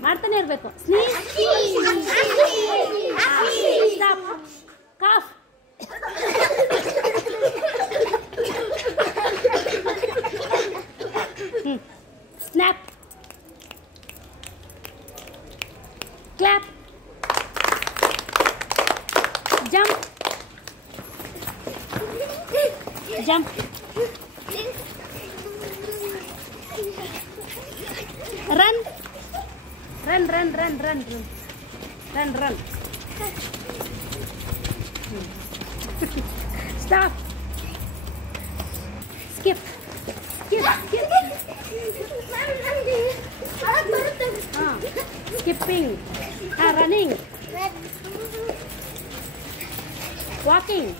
ಮಾಡ್ತಾನೆ ಇರಬೇಕು. Sneeze. Stop. Cough. Snap. Clap. Jump. Jump. Run. Run run run run run run. Stop. Skip. Skip. Skipping. Running. Walking.